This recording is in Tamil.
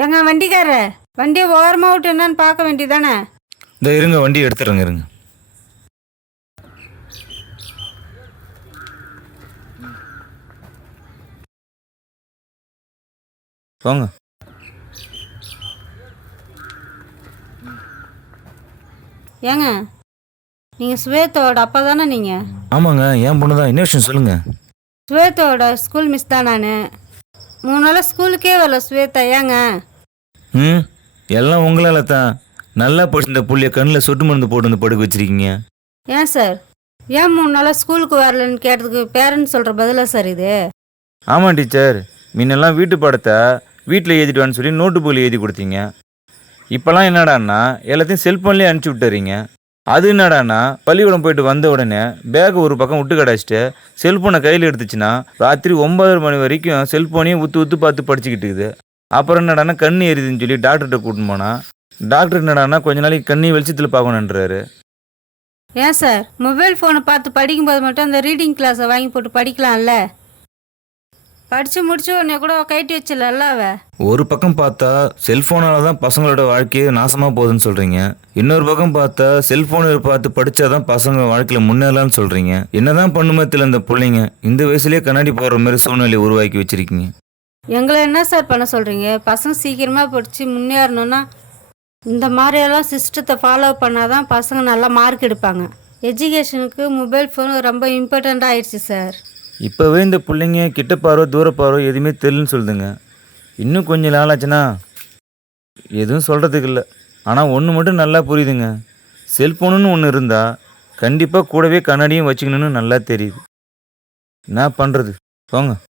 ஏங்க வண்டிக்கார வண்டியை ஓரமாக விட்டு என்னன்னு பார்க்க வேண்டியதானே இந்த இருங்க வண்டி எடுத்துறேங்க இருங்க. போங்க ஏங்க நீங்கள் சுவேதாவோட அப்பா தானே நீங்கள் ஆமாங்க என் பொண்ணு தான். என்ன விஷயம் சொல்லுங்க? சுவேதாவோட ஸ்கூல் மிஸ் தான் நான். மூணு நாளாக ஸ்கூலுக்கே வரல சுவேதா ஏங்க? ம்? எல்லாம் உங்களால தான். நல்லா படிச்சிருந்த புள்ளைய கண்ணில் சொட்டு மருந்து போட்டு வந்து படுக்க வச்சிருக்கீங்க. ஏன் சார்? ஏன் மூணு நாளாக ஸ்கூலுக்கு வரலன்னு கேட்டதுக்கு பேரண்ட்ஸ் சொல்கிற பதிலா சார் இது? ஆமாம் டீச்சர். முன்னெல்லாம் வீட்டு பாடத்தை வீட்டில் எழுதிட்டு வான்னு சொல்லி நோட்டு புக்கில் எழுதி கொடுத்தீங்க. இப்போல்லாம் என்னடான்னா எல்லாத்தையும் செல்ஃபோன்லேயே அனுப்பிச்சி விட்டுறீங்க. அது என்னடான்னா பள்ளிக்கூடம் போயிட்டு வந்த உடனே பேக் ஒரு பக்கம் விட்டு கடாச்சிட்டு செல்ஃபோனை கையில் எடுத்துச்சுன்னா ராத்திரி ஒன்பதரை மணி வரைக்கும் செல்ஃபோனையும் உத்து உத்து பார்த்து படிச்சுக்கிட்டு இருக்குது. அப்புறம் என்னடான்னா கண்ணு எரியுதுன்னு சொல்லி டாக்டர்கிட்ட கூட்டின்னு போனா. டாக்டர் என்னடான்னா கொஞ்ச நாளைக்கு கண்ணி வெளிச்சத்தில் பார்க்கணுன்றாரு. ஏன் சார்? மொபைல் ஃபோனை பார்த்து படிக்கும்போது மட்டும் அந்த ரீடிங் கிளாஸை வாங்கி போட்டு படிக்கலாம்ல? படித்து முடிச்ச உடனே கூட கைட்டி வச்சிடல அவ? ஒரு பக்கம் பார்த்தா செல்ஃபோனால தான் பசங்களோட வாழ்க்கையே நாசமாக போகுதுன்னு சொல்கிறீங்க இன்னொரு பக்கம் பார்த்தா செல்ஃபோனை பார்த்து படித்தாதான் பசங்க வாழ்க்கையில் முன்னேறலாம்னு சொல்கிறீங்க என்னதான் பண்ணுமே தெரியல இந்த பிள்ளைங்க. இந்த வயசுலேயே கண்ணாடி போடுற மாதிரி சூழ்நிலையை உருவாக்கி வச்சிருக்கீங்க. எங்களை என்ன சார் பண்ண சொல்கிறீங்க பசங்க சீக்கிரமாக படித்து முன்னேறணும்னா இந்த மாதிரியெல்லாம் சிஸ்டத்தை ஃபாலோ பண்ணால் தான் பசங்க நல்லா மார்க் எடுப்பாங்க. எஜுகேஷனுக்கு மொபைல் ஃபோன் ரொம்ப இம்பார்ட்டண்ட் ஆயிடுச்சு சார் இப்போவே இந்த பிள்ளைங்க கிட்ட பார்வை தூர பார்வை எதுவுமே தெரியலன்னு சொல்லுதுங்க. இன்னும் கொஞ்சம் நாள் ஆச்சுன்னா எதுவும் சொல்கிறதுக்கு இல்லை. ஆனால் ஒன்று மட்டும் நல்லா புரியுதுங்க. செல்ஃபோனுன்னு ஒன்று இருந்தால் கண்டிப்பாக கூடவே கண்ணாடியும் வச்சுக்கணுன்னு நல்லா தெரியுது. என்ன பண்ணுறது போங்க.